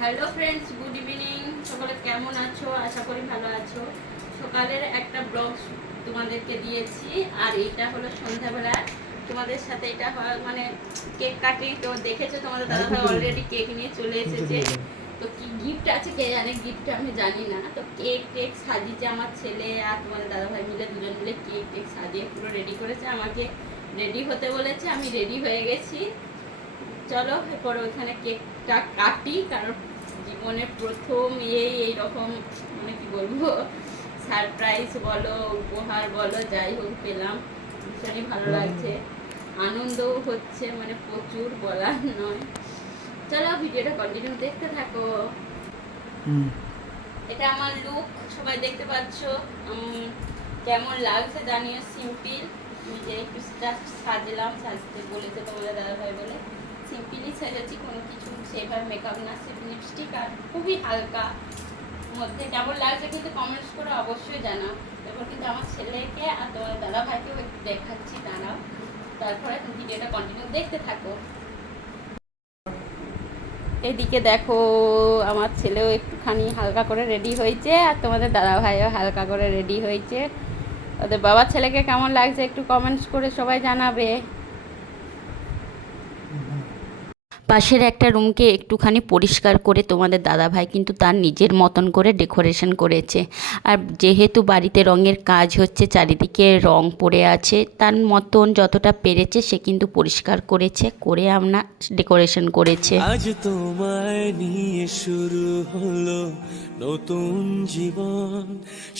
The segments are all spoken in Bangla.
Hello friends, good evening. সকলে কেমন আছো? আশা করি ভালো আছো। সকালের একটা ব্লগ তোমাদেরকে দিয়েছি, আর এটা হলো সন্ধ্যাবেলা তোমাদের সাথে। এটা মানে কেক কাটিং তো দেখেছো, তোমাদের দাদাভাই অলরেডি কেক নিয়ে চলে এসেছে। তো কি গিফট আছে কে জানে, গিফট আমি জানি না। তো কেক টেক সাজিয়েছে আমার ছেলে আর তোমাদের দাদাভাই মিলে, দুজন মিলে কেক টেক সাজিয়ে পুরো রেডি করেছে। আমাকে রেডি হতে বলেছে, আমি রেডি হয়ে গেছি। চলো এরপর ওইখানে কেকটা কাটি, কারণ জীবনে প্রথম এইরকম মানে কি বলবো, সারপ্রাইজ বলো উপহার বলো যাই হোক পেলাম। ভীষণই ভালো লাগছে, আনন্দও হচ্ছে, মানে প্রচুর বলার নয়। চলো ভিডিওটা কন্টিনিউ দেখতে থাকো। এটা আমার লুক, সবাই দেখতে পাচ্ছ। কেমন লাগছে জানিও। সিম্পল, যে একটু সাজলাম, সাজতে বলেছে তোমাদের দাদাভাই বলে সিম্পলি সেজেছি, কোনো কিছু সেভাবে মেকআপ না, সিম্পল লিপস্টিক আর খুবই হালকা মধ্যে। কেমন লাগছে কিন্তু কমেন্টস করে অবশ্যই জানাও। এরপর কিন্তু আমার ছেলেকে আর তোমার দাদাভাইকেও একটু দেখাচ্ছি, দাঁড়াও। তারপরে ভিডিওটা কন্টিনিউ দেখতে থাকো। এদিকে দেখো, আমার ছেলেও একটুখানি হালকা করে রেডি হয়েছে, আর তোমাদের দাদাভাইও হালকা করে রেডি হয়েছে। ওদের বাবার ছেলেকে কেমন লাগছে একটু কমেন্টস করে সবাই জানাবে। পাশের একটা রুমকে একটুখানি পরিষ্কার করে তোমাদের দাদাভাই কিন্তু তার নিজের মতন করে ডেকোরেশন করেছে। আর যেহেতু বাড়িতে রঙের কাজ হচ্ছে, চারিদিকে রং পড়ে আছে, তার মতন যতটা পেরেছে সে কিন্তু পরিষ্কার করেছে, করে আমরা ডেকোরেশন করেছে। আজ তোমায় নিয়ে শুরু হলো নতুন জীবন,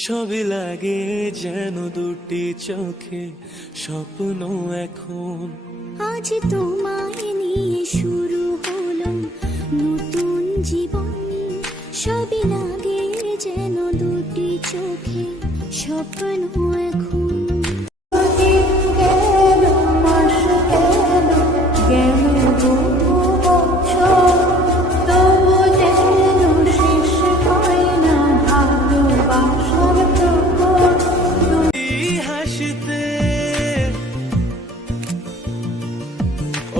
সবই লাগে যেন দুটি চোখে স্বপ্ন এখন। আজ তোমায় নিয়ে শুরু হলো নতুন জীবন, সবই লাগে যেন দুটি চোখে স্বপ্ন এখন। হাসিতে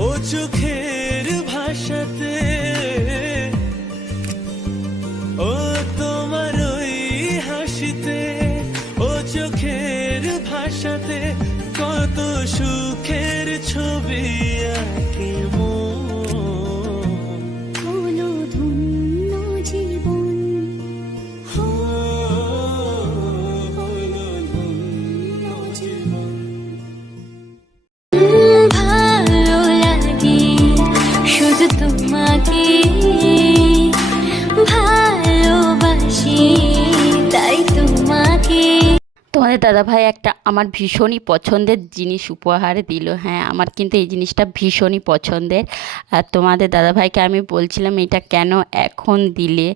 ও চোখের ভাষাতে, ও তোমার ওই হাসিতে ও চোখের ভাষাতে কত সুখের ছবি আঁকে মন। হলো ধন্য জীবন, হলো ধন্য জীবন। ভালো লাগে শুধু তোমাকে, ভালোবাসি তাই তোমাকে। তোমাদের দাদাভাই একটা আমার ভীষণই পছন্দের জিনিস উপহার দিল। হ্যাঁ, আমার কিন্তু এই জিনিসটা ভীষণই পছন্দের। আর তোমাদের দাদাভাইকে আমি বলছিলাম এটা কেন এখন দিলে,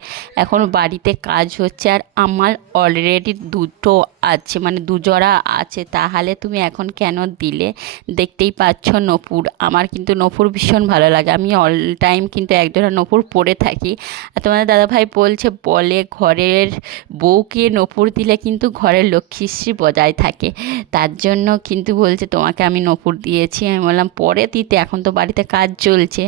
এখন বাড়িতে কাজ হচ্ছে আর আমার অলরেডি দুটো আছে, মানে দুজোড়া আছে, তাহলে তুমি এখন কেন দিলে? দেখতেই পাচ্ছ নূপুর, আমার কিন্তু নূপুর ভীষণ ভালো লাগে, আমি অল টাইম কিন্তু একজোড়া নূপুর পরে থাকি। আর তোমাদের দাদাভাই বলে ঘরের বউকে নূপুর দিলে কিন্তু ঘরের লক্ষ্মীশ্রী বজায় থাকে, তার জন্য কিন্তু বলছে তোমাকে আমি নূপুর দিয়েছি। আমি বললাম পরে দিতে, এখন তো বাড়িতে কাজ চলছে।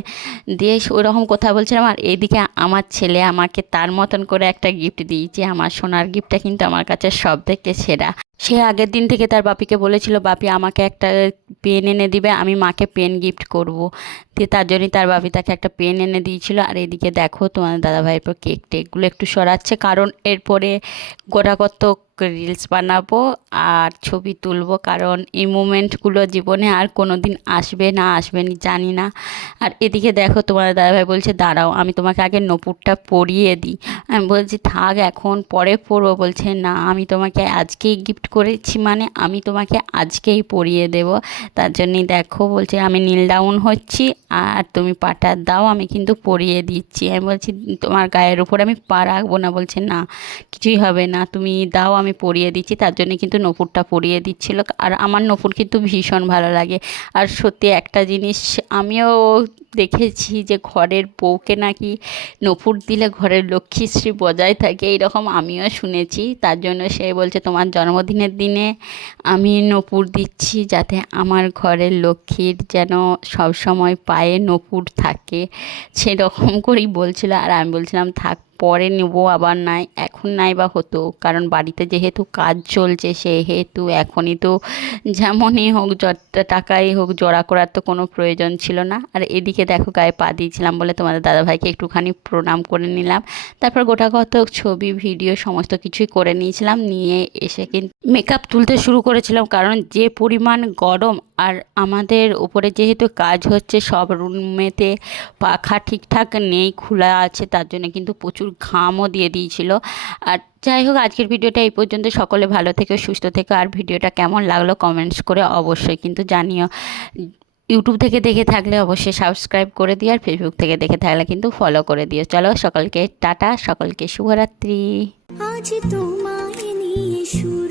দিয়ে ওরকম কথা বলছিলাম। আর এইদিকে আমার ছেলে আমাকে তার মতন করে একটা গিফট দিয়েছে। আমার সোনার গিফটটা কিন্তু আমার কাছে সব থেকে সেরা। সে আগের দিন থেকে তার বাপিকে বলেছিল বাপি আমাকে একটা পেন এনে দিবে, আমি মাকে পেন গিফট করব। দিয়ে তার জন্যই তার বাপি তাকে একটা পেন এনে দিয়েছিল। আর এদিকে দেখো তোমার দাদাভাইয়ের পর কেক টেকগুলো একটু সরাচ্ছে, কারণ এরপরে গোটা কত রিলস বানাবো আর ছবি তুলবো, কারণ এই মোমেন্টগুলো জীবনে আর কোনো দিন আসবে না আসবে না জানি না। আর এদিকে দেখো তোমার দাদাভাই বলছে দাঁড়াও আমি তোমাকে আগে নূপুরটা পরিয়ে দিই। আমি বলছি থাক এখন পরে পরবো। বলছে না আমি তোমাকে আজকেই গিফট করেছি, মানে আমি তোমাকে আজকেই পরিয়ে দেব। তার জন্যই দেখো বলছে আমি নীল ডাউন হচ্ছি আর তুমি পাটা দাও, আমি কিন্তু পরিয়ে দিচ্ছি। আমি বলছি তোমার গায়ের উপর আমি পা রাখবো না। বলছে না কিছুই হবে না, তুমি দাও আমি পরিয়ে দিচ্ছি, তার জন্য কিন্তু নূপুরটা পরিয়ে দিচ্ছিল। আর আমার নূপুর কিন্তু ভীষণ ভালো লাগে। আর সত্যি একটা জিনিস আমিও দেখেছি যে ঘরের বউকে নাকি নূপুর দিলে ঘরের লক্ষ্মীশ্রী বজায় থাকে, এইরকম আমিও শুনেছি। তার জন্য সে বলছে তোমার জন্মদিনের দিনে আমি নূপুর দিচ্ছি যাতে আমার ঘরের লক্ষ্মীর যেন সবসময় পায়ে নূপুর থাকে, সেরকম করেই বলছিল। আর আমি বলছিলাম থাক, পরে নেবো, আবার নাই, এখন নাই বা হতো, কারণ বাড়িতে যেহেতু কাজ চলছে সেহেতু এখনই তো যেমনই হোক টাকাই হোক জড়া করার তো কোনো প্রয়োজন ছিল না। আর এদিকে দেখো গায়ে পা দিয়েছিলাম বলে তোমাদের দাদাভাইকে একটুখানি প্রণাম করে নিলাম। তারপর গোটা কত ছবি ভিডিও সমস্ত কিছুই করে নিয়েছিলাম, নিয়ে এসে কিন্তু মেকআপ তুলতে শুরু করেছিলাম, কারণ যে পরিমাণ গরম। আর আমাদের উপরে যেহেতু কাজ হচ্ছে, সব রুমেতে পাখা ঠিকঠাক নেই, খোলা আছে, তার জন্য কিন্তু প্রচুর ঘামও দিয়ে দিয়েছিল। আর যাই হোক, আজকের ভিডিওটা এই পর্যন্ত। সকলে ভালো থেকো, সুস্থ থেকো। আর ভিডিওটা কেমন লাগলো কমেন্টস করে অবশ্যই কিন্তু জানিও। ইউটিউব থেকে দেখে থাকলে অবশ্যই সাবস্ক্রাইব করে দিও, আর ফেসবুক থেকে দেখে থাকলে কিন্তু ফলো করে দিও। চলো, সকলকে টাটা, সকলকে শুভরাত্রি। আজ তোমায় নিয়ে শুরু